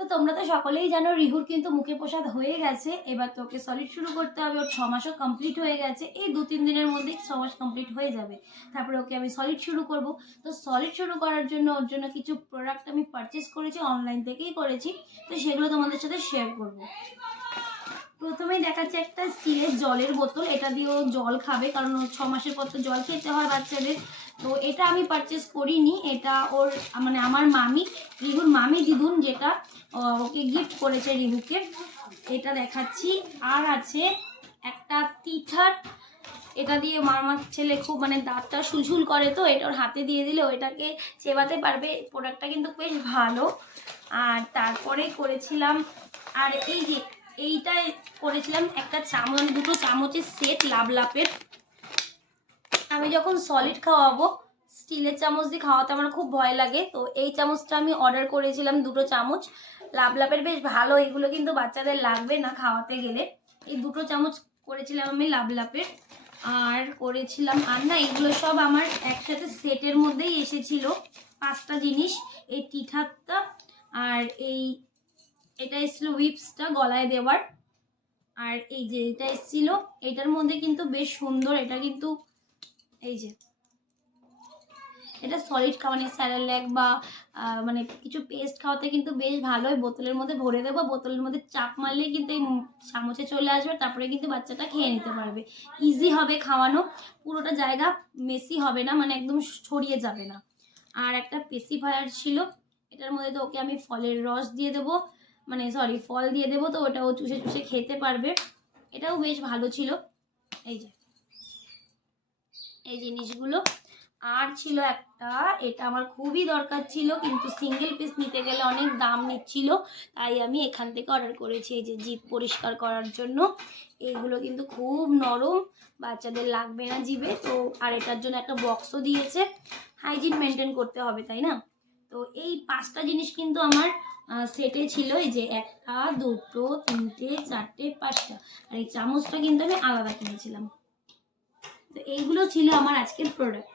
তো তোমরা তো সকলেই জানো রিহুর কিন্তু মুখে প্রসাদ হয়ে গেছে, এবার তোকে সলিড শুরু করতে হবে। ওর 6 মাসও কমপ্লিট হয়ে গেছে, এই 2-3 দিনের মধ্যেই 6 মাস কমপ্লিট হয়ে যাবে। তারপরে ওকে আমি সলিড শুরু করব। তো সলিড শুরু করার জন্য ওর জন্য কিছু প্রোডাক্ট আমি পারচেস করেছি, অনলাইন থেকেই করেছি, তো সেগুলো তোমাদের সাথে শেয়ার করব। প্রথমেই দেখাচ্ছি একটা স্টিলের জলের বোতল, এটা দিয়েও জল খাবে, কারণ 6 মাসের পর তো জল খেতে হয় বাচ্চাদের। তো এটা আমি পারচেস করিনি, এটা ওর মানে আমার মামি, রিহুর মামি দিদুন যেটা ওকে গিফট করেছে রিহুকে, এটা দেখাচ্ছি। আর আছে একটা টিথার, এটা দিয়ে মামার ছেলে খুব মানে দাঁতটা সুলসুল করে, তো এটা ওর হাতে দিয়ে দিলে ওইটাকে চেবাতে পারবে। প্রোডাক্টটা কিন্তু বেশ ভালো। আর তারপরে করেছিলাম, আর এই যে এইটাই করেছিলাম একটা চামচ, 2টো চামচের সেট লাভলাপের। আমি যখন সলিড খাওয়াবো স্টিলের চামচ দিয়ে খাওয়াতে আমার খুব ভয় লাগে, তো এই চামচটা আমি অর্ডার করেছিলাম 2টো চামচ লাভলাপের, বেশ ভালো। এগুলো কিন্তু বাচ্চাদের লাগবে না খাওয়াতে গেলে। এই 2টো চামচ করেছিলাম আমি লাভলাপের। আর করেছিলাম, আর না এগুলো সব আমার একসাথে সেটের মধ্যেই এসেছিল 5টা জিনিস। এই টিঠারটা, আর এটা এসেছিল হুইপসটা গলায় দেওয়ার, আর এই যে এটা এসেছিল, এটার মধ্যে কিন্তু বেশ সুন্দর। এটা কিন্তু এই যে এটা সলিড খাওয়ানো, স্যারেল্যাক বা মানে কিছু পেস্ট খাওয়াতে কিন্তু বেশ ভালোই। বোতলের মধ্যে ভরে দেবো, বোতলের মধ্যে চাপ মারলেই কিন্তু এই চামচে চলে আসবে, তারপরে কিন্তু বাচ্চাটা খেয়ে নিতে পারবে। ইজি হবে খাওয়ানো, পুরোটা জায়গা মেসি হবে না, মানে একদম ছড়িয়ে যাবে না। আর একটা পেসিফায়ার ছিল, এটার মধ্যে তো ওকে আমি ফলের রস দিয়ে দেবো, মানে সরি ফল দিয়ে দেবো, তো ওটা ও চুষে চুষে খেতে পারবে। এটাও বেশ ভালো ছিল। এই যে এই জিনিসগুলো। আর ছিল একটা, এটা আমার খুবই দরকার ছিল, কিন্তু সিঙ্গেল পিস নিতে গেলে অনেক দাম নিচ্ছিল, তাই আমি এখান থেকে অর্ডার করেছি। এই যে জিভ পরিষ্কার করার জন্য, এইগুলো কিন্তু খুব নরম, বাচ্চাদের লাগবে না জিভে। তো আর এটার জন্য একটা বক্সও দিয়েছে, হাইজিন মেনটেন করতে হবে তাই না। তো এই 5টা জিনিস কিন্তু আমার সেটে ছিল। এই যে 1টা 2টো 3টে 4টে 5টা, আর এই চামচটা কিন্তু আমি আলাদা কিনেছিলাম। তো এইগুলো ছিল আমার আজকের প্রোডাক্ট।